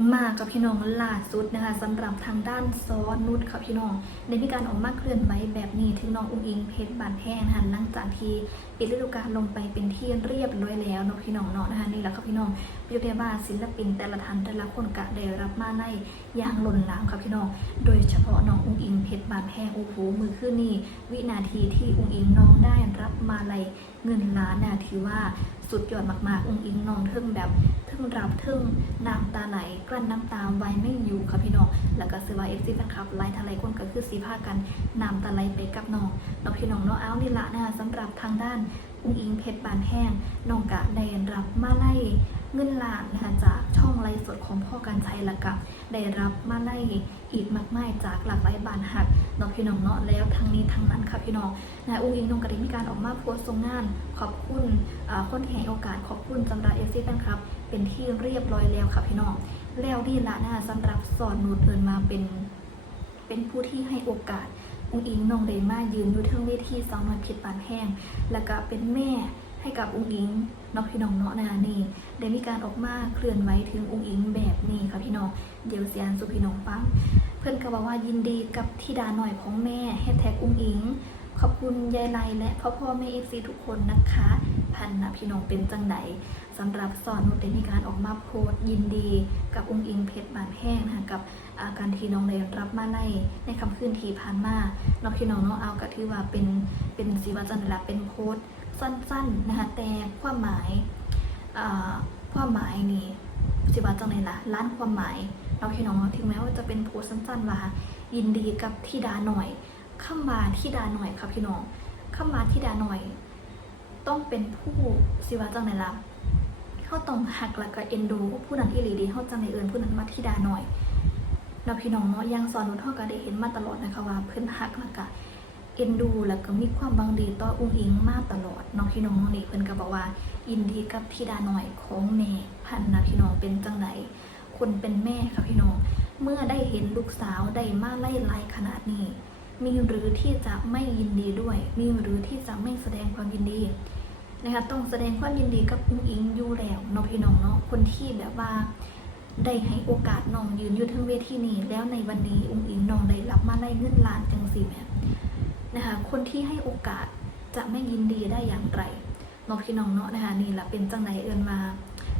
มากับพี่น้องล่าสุดนะคะสำหรับทางด้านซอนุชค่ะพี่น้องได้มีการออกมาเคลื่อนไหวแบบนี้ถึงน้องอุ้งอิงเพชรบานแพงนะคะหลังจากที่ปิดฤดูกาลลงไปเป็นที่เรียบร้อยแล้วเนาะพี่น้องเนาะนะคะนี่แหละค่ะพี่น้องเรียกได้ว่าศิลปินแต่ละท่านแต่ละคนกะได้รับมาในอย่างหล้นหลามค่ะพี่น้อง โดยเฉพาะน้องอุ้งอิงเพชรบานแพงโอ้โหมือขึ้นนี่วินาทีที่อุ้งอิงน้องได้รับมาลัยเงินล้านนะถือว่าสุดยอดมากๆอุ้งอิงน้องเทิงแบบ ทิงรับเทิงน้ำตาไหลกลั้นน้ำตาไว้ไม่อยู่ค่ะพี่น้อง แล้วก็ซื้อว่าเอฟซีแฟนคลับไลน์ทะเลคนก็คือสีผ้ากันน้ำตาไหลไปกับน้องน้องพี่น้องเนาะเอานี่ละนะคะสำหรับทางด้านอุ้งอิงเพชรบานแห้งน้องกะได้รับมาไล่เงินล้านนะคะจากช่องไลฟ์สดของพ่อการชัยละกับได้รับมาไล่อีกมากมายจากหลากหลายบานหักน้องพี่น้องเนาะแล้วทั้งนี้ทั้งนั้นค่ะพี่น้องนะอุ้งอิงน้องกะได้มีการออกมาโพสต์ทรงงาน ขอบคุณคนที่ให้โอกาสขอบคุณสำรับเอฟซีแฟนคลับ เป็นที่เรียบร้อยแล้วค่ะพี่น้องแล้วดีละนะคะสำหรับสอนนูเอินมาเป็นเป็นผู้ที่ให้โอกาสอุ้งอิงน้องเดมายืนอยู่เทิงเวทีสาวน้อยเพชรปานแห้ง แล้วก็เป็นแม่ให้กับอุ้งอิงน้องพี่น้องเนาะนะคะนี่ได้มีการออกมาเคลื่อนไหวถึงอุ้งอิงแบบนี้ค่ะพี่น้องเดี๋ยวเสียนสุพี่น้องฟังเพื่อนก็บอกว่ายินดีกับธิดาหน่อยของแม่แฮชแท็กอุ้งอิงขอบคุณยายไลและพ่อพ่อแม่เอฟซีทุกคนนะคะ พันนะพี่น้องเป็นจังไดสำหรับสอนนุชได้มีการออกมาโพสต์ยินดี กับองค์อิงเพชรบานแห้งนะคะกับอาการที่น้องได้รับมาในในคำคืนที่ผ่านมาน้องพี่น้องน้องเอาก็ถือว่าเป็นเป็นสีวาจันทร์ละเป็นโพสต์สั้นๆนะคะแต่ความหมายความหมายนี่สิว่าจังเลยล่ะล้านความหมายน้องพี่น้องถึงแม้ว่าจะเป็นโพสต์สั้นๆว่ายินดีกับที่ดาหน่อยคำว่าที่ดาหน่อยค่ะพี่น้องคำว่าที่ดาหน่อย ต้องเป็นผู้สิว่าจังไหนล่ะเข้าต้องหักแล้วก็เอ็นดูผู้นั้นอีหลีดีเข้าจังในเอิญผู้นั้นมาที่ดาหน่อยเราพี่น้องเนาะยังสอนนุเท่าก็ได้เห็นมาตลอดนะคะว่าเพื่อนหักแล้วก็เอ็นดูแล้วก็มีความบังดีต่ออุ้งอิงมาตลอดน้องพี่น้องน้องนี่เพิ่นก็บอกว่ายินดีกับที่ดาหน่อยของแม่พันนะพี่น้องเป็นจังไหนคนเป็นแม่ค่ะพี่น้อง เมื่อได้เห็นลูกสาวได้มาไล่ไล่ขนาดนี้ มีหรือที่จะไม่ยินดีด้วย มีหรือที่จะไม่แสดงความยินดีนะคะต้องแสดงความยินดีกับอุ้งอิงอยู่แล้วเนาะพี่น้องเนาะคนที่แบบว่า ได้ให้โอกาสน้องยืนอยู่ทั้งเวทีนี้ แล้วในวันนี้อุ้งอิงน้องได้รับมาไล่เงินล้านจังสิแม่นะคะคนที่ให้โอกาสจะไม่ยินดีได้อย่างไรเนาะพี่น้องเนาะนะคะนี่แหละเป็นจังไหนเอินมา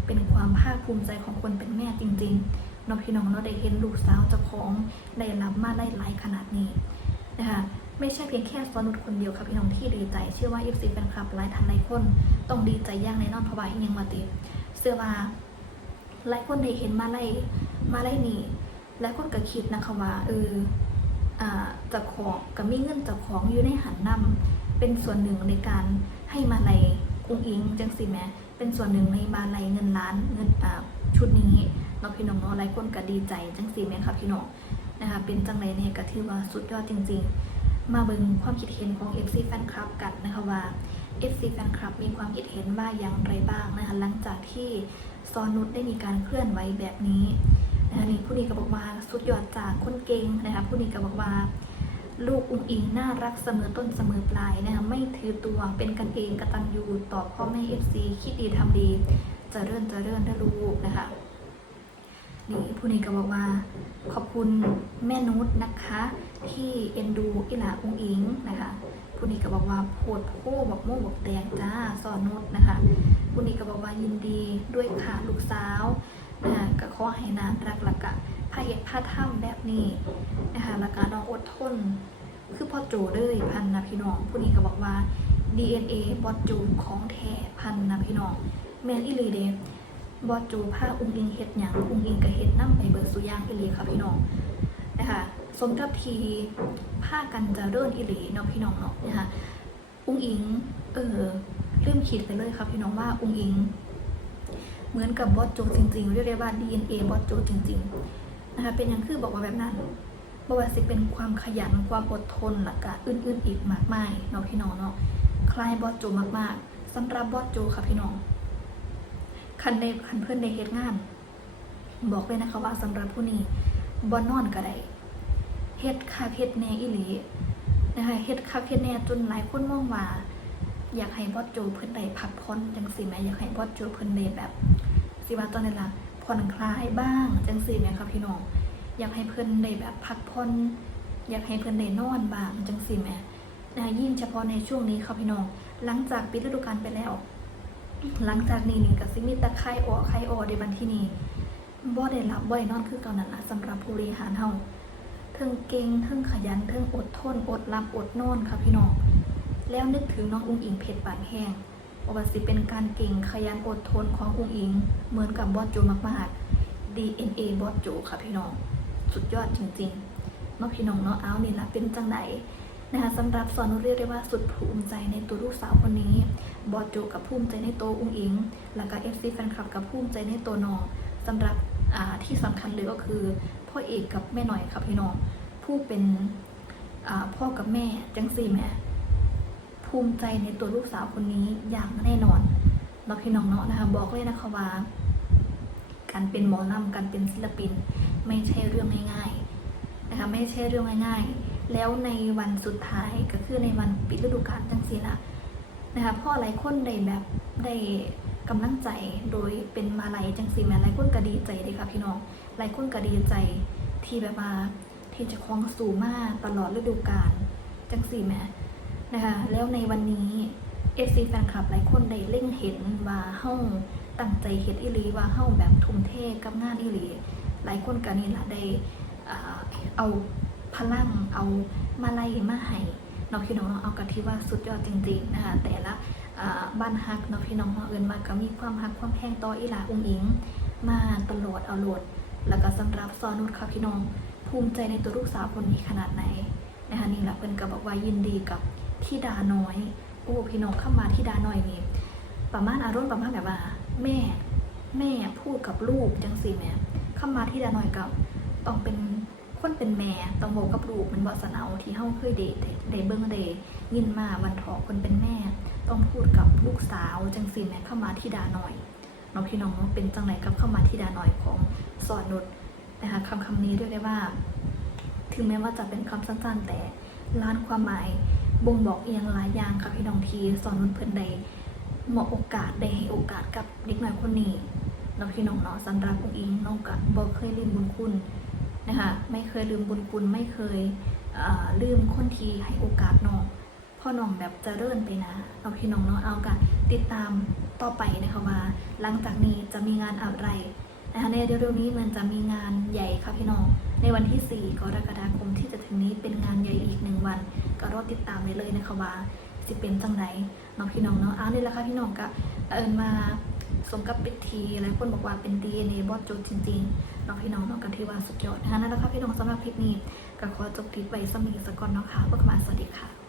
เป็นความภาคภูมิใจของคนเป็นแม่จริงๆเนาะพี่น้องเนาะได้เห็นลูกสาวเจ้าของได้รับมาได้หลายขนาดนี้ นะคะไม่ใช่เพียงแค่ซอนุชคนเดียวครับพี่น้องที่ดีใจ เชื่อว่า FC แฟนคลับหลายท่านหลายคนต้องดีใจอย่างแน่นอนเพราะว่ายังมาติดเชื่อว่าหลายคนได้เห็นมาไล่มาไล่นี่หลายคนก็คิดนะคะว่าเอออ่าเจะของกับมีเงินเจะของอยู่ในหันนำเป็นส่วนหนึ่งในการให้มาไล่กุ้งอิงจังสิแม่เป็นส่วนหนึ่งในมาไล่เงินล้านเงินชุดนี้เราพี่น้องเนาะหลายคนก็ดีใจจังสิแม่ครับพี่น้อง นะคะเป็นจังไรเนี่ยก็ถือว่าสุดยอดจริง ๆ มาเบิ่งความคิดเห็นของ FC แฟนคลับกันนะคะว่า FC แฟนคลับมีความคิดเห็นว่าอย่างไรบ้างนะคะหลังจากที่ซอนนุชได้มีการเคลื่อนไหวแบบนี้นะคะนี่ผู้นี้ก็บอกว่าสุดยอดจากคนเก่งนะคะผู้นี้ก็บอกว่าลูกอุ้งอิงน่ารักเสมอต้นเสมอปลายนะคะไม่ถือตัวเป็นกันเองกระตัญญูต่อพ่อแม่ FC คิดดีทำดีจะเริ่นจะเริ่นได้ลูกนะคะ นี่ผู้นี้ก็บอกว่า ขอบคุณแม่นุชนะคะ ที่เอ็นดูอิหลาอุงอิงนะคะผู้นี้ก็บอกว่าโพดโพบอกโม่บอกแดงจ้าสอนนุชนะคะผู้นี้ก็บอกว่ายินดีด้วยค่ะลูกสาวนะคะก็ขอให้นางรักละกะพระเอกพระถ้ำแบบนี้นะคะแล้วก็น้องอดทน คือพ่อโจเลยพันนะพี่น้องผู้นี้ก็บอกว่า DNA บอสจูของแท้พันนะพี่น้องแมนอีหลีเด บอจูผ้าอุ้งอิงเฮ็ดหยังอุ้งอิงก็เฮ็ดน้ำไปเบิดสุย่างอีหลีค่ะพี่น้องนะคะสมกับทีผ้ากันจะเริ่นอีหลีเนาะพี่น้องเนาะนะคะอุ้งอิงเออลืมคิดไปเลยค่ะพี่น้องว่าอุ้งอิง เหมือนกับบอสโจจริงๆเรียกได้ว่า DNA บอสโจจริงๆนะคะเป็นหยังคือบอกว่าแบบนั้นบอกว่าสิเป็นความขยันความอดทนและก็อื่นๆอีกมากมายเนาะพี่น้องเนาะคล้ายบอสโจมากๆสำหรับบอสโจค่ะพี่น้อง คันในคันเพื่อนในเฮ็ดงาน บอกเลยนะคะว่าสำหรับผู้นี้บอนนอนก็ได้เฮ็ดคาเฮ็ดแน่อีหลีนะคะเฮ็ดคาเฮ็ดแน่จนหลายคนมองว่า อยากให้บอสโจเพิ่อนได้พักผ่อนจังสิแหม่อยากให้บอสโจเพิ่อนได้แบบสิว่าตอนนี้ล่ะผ่อนคลายบ้างจังสี่ไหมครับพี่น้องอยากให้เพื่อนได้แบบพักผ่อนอยากให้เพื่อนได้นอนบ้างจังสี่ไหมนะยิ่งเฉพาะในช่วงนี้ครับพี่น้องหลังจากปิดฤดูกาลไปแล้ว หลังจากนี้นี่ก็สิมีตะไคร่ออกไข่ออกในวันที่นี้บ่ได้รับบ่ได้นอนคือเก่านั่นละสำหรับผู้บริหารเฮาเทิงเก่งเทิงขยันเทิงอดทนอดรับอดนอนครับพี่น้องแล้วนึกถึงน้องอุ้งอิงเพชรบานแห้งว่าสิเป็นการเก่งขยันอดทนของอุ้งอิง เหมือนกับบอสโจมากๆ DNA บอสโจค่ะพี่น้อง สุดยอดจริงๆเนาะพี่น้องเนาะเอานี่ละเป็นจังไหน นะคะสำหรับสอนุเรียกได้ว่าสุดภูมิใจในตัวลูกสาวคนนี้บอสโจกับภูมิใจในตัวอุ้งอิง แล้วก็ FC แฟนคลับกับภูมิใจในตัวน้องสำหรับที่สำคัญเลยก็คือพ่อเอกกับแม่หน่อยครับพี่น้องผู้เป็นพ่อกับแม่จังสี่แม่ภูมิใจในตัวลูกสาวคนนี้อย่างแน่นอนเนาพี่น้องเนาะนะคะบอกเลยนะคะว่าการเป็นหมอลำการเป็นศิลปิน ไม่ใช่เรื่องง่ายๆนะคะไม่ใช่เรื่องง่ายๆ แล้วในวันสุดท้ายก็คือในวันปิดฤดูกาลจังสีละนะคะพ่อหลายคนได้แบบได้กำลังใจโดยเป็นมาลัยจังสีแม่หลายคนก็ดีใจเลยค่ะพี่น้องหลายคนก็ดีใจที่แบบว่าที่จะคล้องสู่มาตลอดฤดูกาลจังสีแม่นะคะแล้วในวันนี้ FC แฟนคลับหลายคนได้เล่งเห็นว่าเฮาตั้งใจเฮ็ดอีหลีว่าเฮาแบบทุ่มเทกับงานอีหลีหลายคนก็นี่ละได้เอา พลังเอามาไล่มาให้เนาะพี่น้องเนาะเอากะที่ว่าสุดยอดจริงๆนะคะแต่ละบ้านฮักเนาะพี่น้องเนาะเอินมาก็มีความฮักความแพงต่ออีหลาอุ้งอิง มาตลอดเอาโหลด แล้วก็สำหรับซอนุชค่ะพี่น้องภูมิใจในตัวลูกสาวคนนี้ขนาดไหนนะคะนี่แหละเพิ่นก็บอกว่ายินดีกับที่ดาน้อย โอ้พี่น้องเข้ามาที่ดาน้อยนี่ประมาณอารมณ์ประมาณแบบว่า แม่แม่พูดกับลูกจังสิแม่เข้ามาที่ดาน้อยกับต้องเป็น คนเป็นแม่ต้องโบกับลูกเป็นบอสนเอาที่เฮาเคยเดทเดทเบิ้งเดทยินมาวันทอคนเป็นแม่ ต้องพูดกับลูกสาวจังสิแม่เข้ามาที่ดาหน้อยน้องพี่น้องเนาะเป็นจังไหนกับเข้ามาที่ดาหน้อยของสอนนุชนะคะคำคำนี้เรียกได้ว่า ถึงแม้ว่าจะเป็นคำสั้นๆแต่ล้านความหมายบ่งบอกเอียงหลายอย่างค่ะพี่น้องทีสอนนุนเพิ่อนใดเหมาะโอกาสได้ให้โอกาสกับเด็กน้อยคนนี้เนาะพี่น้องเนาะสำหรับอุ้งอิงน้องกะบ่เคยลืมบุญคุณ นะคะไม่เคยลืมบุญคุณไม่เคยเลืมคนที่ให้โอกาสน้องพ่อน้องแบบจะเริ่นไปนะเอาพี่น้องเนาะเอากะติดตามต่อไปนะคะว่า หลังจากนี้จะมีงานอะไรนะคะในเร็วๆนี้มันจะมีงานใหญ่ค่ะพี่น้อง ในวันที่ 4 กรกฎาคมที่จะถึงนี้เป็นงานใหญ่อีกหนึ่งวัน ก็รอติดตามได้เลยนะคะว่าสิเป็นจังไดเน้องพี่น้องเนาะอ้าวนี่แหละค่ะพี่น้องก็เอิญมาสมกับปิดทีหลายคนบอกว่าเป็น DNA บอสโจจริง ๆ น้องพี่น้องเนาะกันที่ว่าสุดยอดนะคะนั่นแหละค่ะพี่น้องสำหรับคลิปนี้ก็ขอจบคลิปไว้สมีสกอนเนาะค่ะพวกมาสวัสดีค่ะ